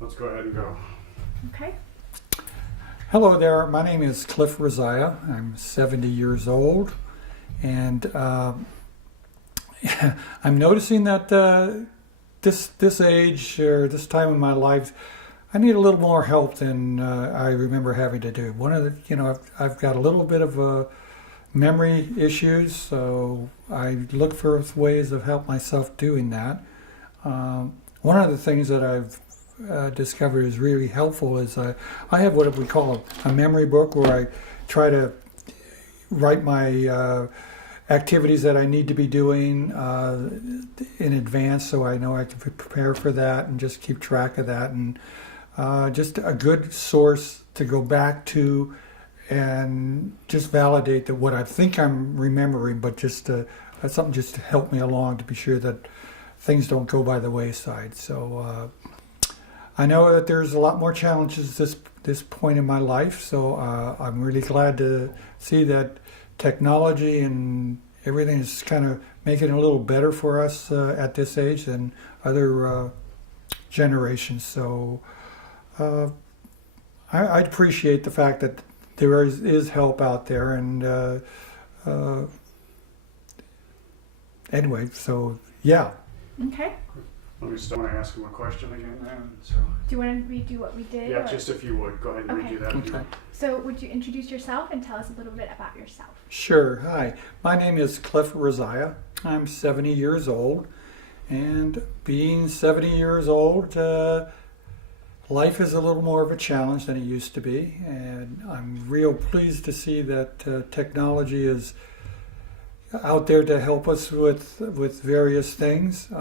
Let's go ahead and go. Okay. Hello there, my name is Cliff Rosiah. I'm 70 years old, and I'm noticing that this age or this time in my life, I need a little more help than I remember having to do. One of the, I've got a little bit of memory issues, so I look for ways of help myself doing that. One of the things that I've discovered is really helpful is I have what we call a memory book where I try to write my activities that I need to be doing in advance, so I know I can prepare for that and just keep track of that, and just a good source to go back to and just validate that what I think I'm remembering, but just something just to help me along to be sure that things don't go by the wayside. So I know that there's a lot more challenges this point in my life, so I'm really glad to see that technology and everything is kind of making it a little better for us at this age than other generations. So I appreciate the fact that there is help out there, and anyway, so yeah. Okay. Let me start. Want to ask him a question again, then? So, Do you want to redo what we did? yeah, or- just if you would go ahead and Okay. redo that. Okay. So, would you introduce yourself and tell us a little bit about yourself? Sure. Hi, my name is Cliff Rosiah. I'm 70 years old, and being 70 years old, life is a little more of a challenge than it used to be, and I'm real pleased to see that technology is out there to help us with various things.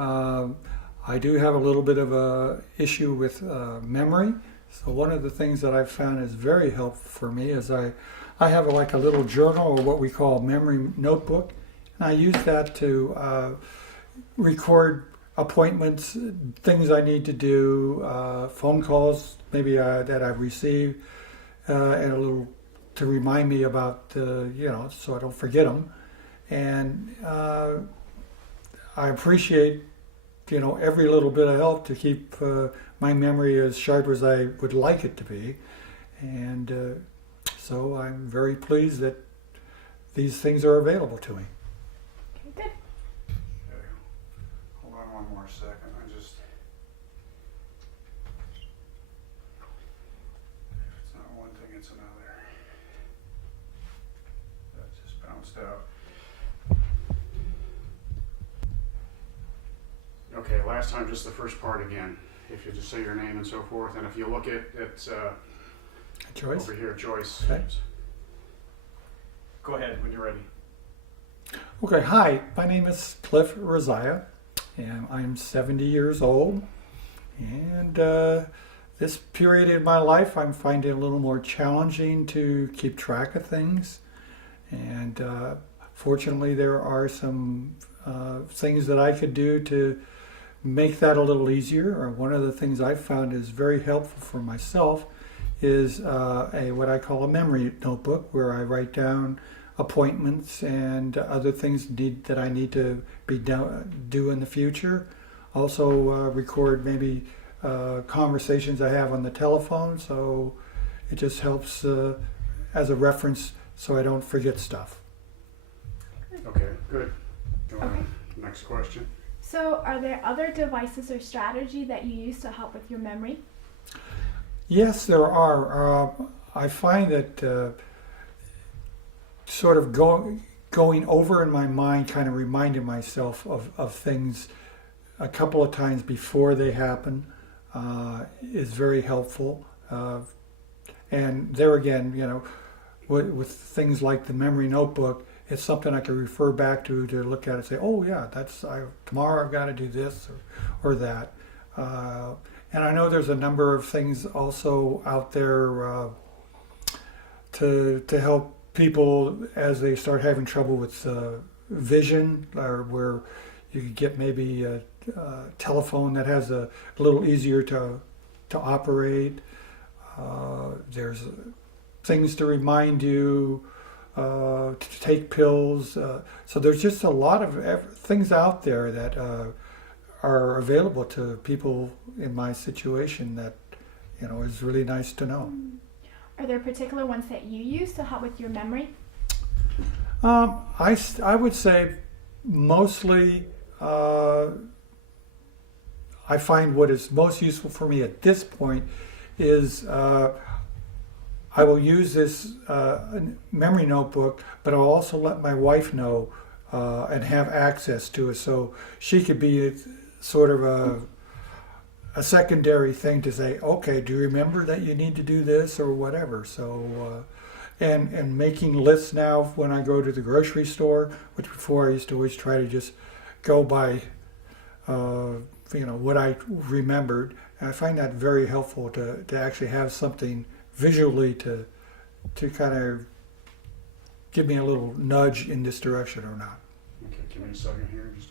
I do have a little bit of a issue with memory, so one of the things that I've found is very helpful for me is I have like a little journal or what we call a memory notebook, and I use that to record appointments, things I need to do, phone calls maybe that I've received, and a little to remind me about, so I don't forget them. And I appreciate, every little bit of help to keep my memory as sharp as I would like it to be. And so I'm very pleased that these things are available to me. Okay, good. Okay. Hold on one more second. If it's not one thing, it's another. That just bounced out. Okay, last time, just the first part again. If you just say your name and so forth, and if you look at Joyce? over here, Joyce. Okay. Go ahead when you're ready. Okay, hi, my name is Cliff Rosiah, and I'm 70 years old. And this period in my life, I'm finding a little more challenging to keep track of things. And fortunately, there are some things that I could do to make that a little easier. Or one of the things I've found is very helpful for myself is what I call a memory notebook, where I write down appointments and other things that I need to do in the future. Also record maybe conversations I have on the telephone, so it just helps as a reference so I don't forget stuff. Okay, good. Go on. Okay. Next question. So, are there other devices or strategy that you use to help with your memory? Yes, there are. I find that sort of going over in my mind, kind of reminding myself of things a couple of times before they happen is very helpful. And there again, with things like the memory notebook, it's something I can refer back to look at and say, oh yeah, tomorrow I've got to do this or that. And I know there's a number of things also out there to help people as they start having trouble with vision, or where you could get maybe a telephone that has a little easier to operate. There's things to remind you to take pills. So there's just a lot of things out there that are available to people in my situation that is really nice to know. Are there particular ones that you use to help with your memory? I would say mostly I find what is most useful for me at this point is I will use this memory notebook, but I'll also let my wife know and have access to it, so she could be sort of a secondary thing to say, okay, do you remember that you need to do this or whatever? So, and making lists now when I go to the grocery store, which before I used to always try to just go by, what I remembered. And I find that very helpful to actually have something visually to kind of give me a little nudge in this direction or not. Okay, give me a second here, just